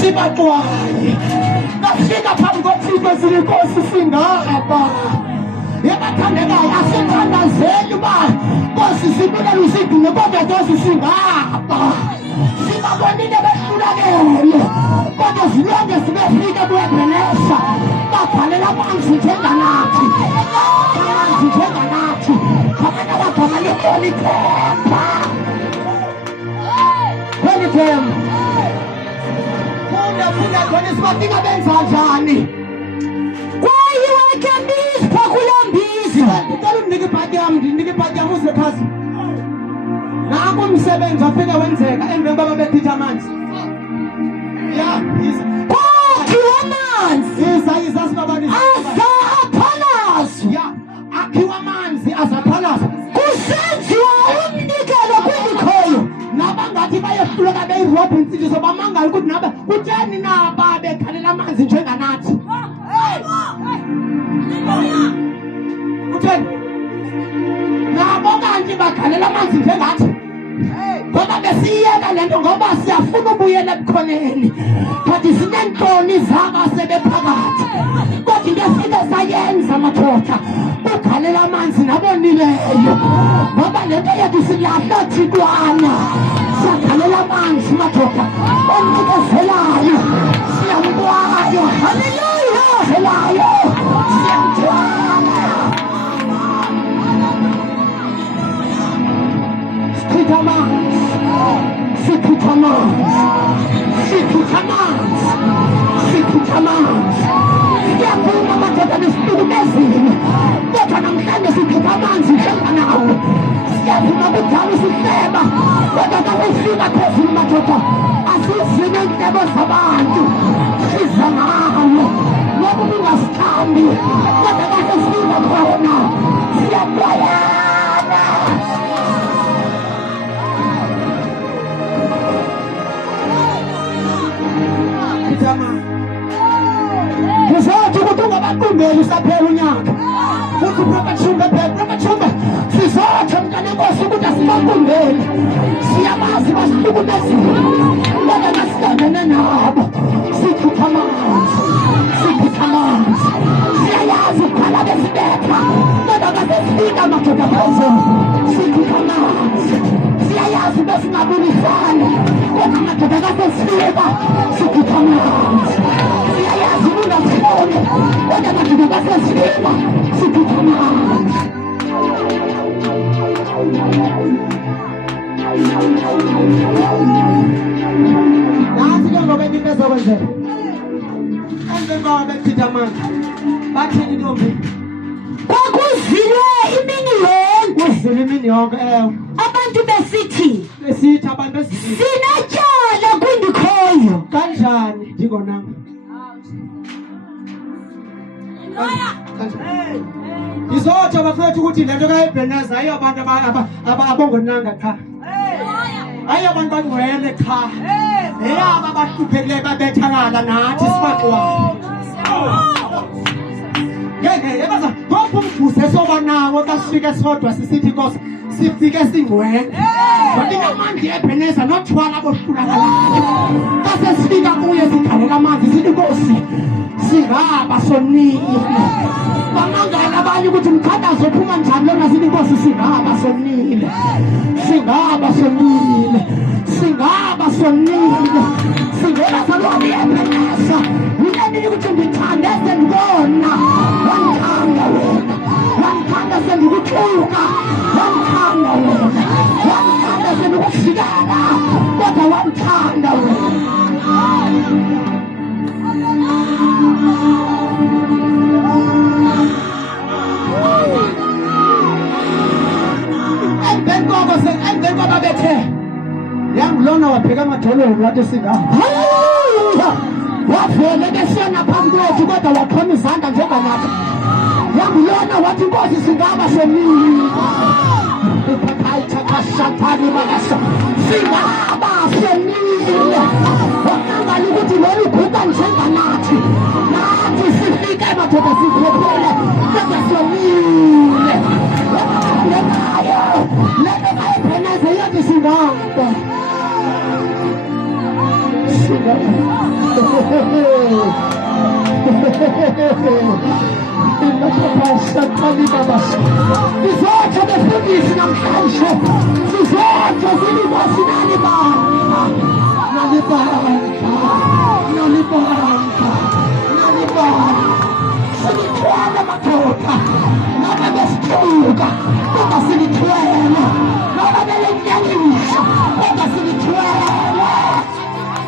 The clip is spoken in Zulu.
Sibatwaye nafika phambi koThixo silinkosi singapha yabathandekayo asithandazeli uba Nkosi sibulela usidinge kodwa Nkosi singapha sibabonile behlulakele kodwa zilonge sibefika kuyeBhenesa babhalela amanzi njenganathi abanye abagama lepolitepha Funda khona sibafika benza njani kwayiwe kembizi phakulambizi ngicela unike ibhadi yami uze phansi nangu umsebenzi wafika wenzeka emveni baba bethitha amanzi kwakhiwa amanzi yiza sibabani azaphalazwa akhiwa amanzi azaphalazwa kusenziwa umnikelo kwindikhoyo nabangathi bayehluleka beyirobha insindiso bamangala ukuthi nabe kutsheni naba bekhalela amanzi njenganathi kutsheni nabo kanti bakhalela amanzi njengathi ngoba besiyeka lento ngoba siyafuna ubuyela ebukhoneni kanti sinentloni zabasebephakathi kodwa into efike sayenza madoda ukhalela amanzi nabonileyo ngoba lento yethu silahla thikwana siyakhalela amanzi madoda omnikezelayo siyambwayo haleluya helayo siyamthwala sikhutha amanzi siyavuma madoda nesihlukumezile kodwa namhlanje sikhupha amanzi njenganawo siyavuma kudala sihleba kodwa kakufika phezulu madoda asizime iintlebo zabantu siza ngawo ngoba ubungasithandi kodwa kade sifika khona siyaqwayana Ngizothi ukuthi ungabaqumbeli usaphela unyaka futhi uProfethumbe sizothi mntana enkosi ukuthi asibaqumbeli siyabazi basihlukumezile kodwa masibambene nabo sikhupha amanzi siyayazi ukukhala besibetha kodwa kasesifika madoda phezulu sikhupha amanzi siyayazi besingabulisani kodwa madoda kasesifika sikhupha amanzi siyayazi kungasifuni kodwa madoda kasesifika sikhupha amanzi nansi ke ngoba into ezokwenzeka emveni kwaba bethitha amanzi bathini ntombi kwakuzilwe imini yonke abantu besithi abantu besizile sinatyala kwindikhoyo kanjani ndikonanga izotsho bafethu ukuthi lento kayiBheneza ayiyo abantu abongonanga qha ayiyo abantu bangwele qha eyaba abahluphekileyo babethanala nathi sibaxwayo yebaza ngoba umvuzo esobanawo kasifike sodwa sisithi Nkosi sifike singwele kodwa inamandla yeBheneza nothwala bohlulakalayo kasesifika kuye sikhalela amanzi sithi Nkosi singaba sonile bamangala abanye ukuthi umkhandazo uphuma njani lona sithi Nkosi singaba sonile singela salona yeBheneza yinani ukuthi ngithande sengibona wanithanda wena wanithanda sengikuthuka wanithanda wena wanithanda sengikufikana kodwa wanithanda wena emveni kwaba bethe yangulona wabheka amadolweni wathi singa haleluya wavele besiyona phambi kwethu kodwa waphona izandla njenganathi yangulona wathi Nkosi singaba sonile singaba sonile wakangala ukuthi lolu guga njenganathi nathi sifike madoda sikhophele kodwa sonile lento kayiBheneza yothi singaba Sizotha befundisi namhlanje, sizotha zilibasi nani bani.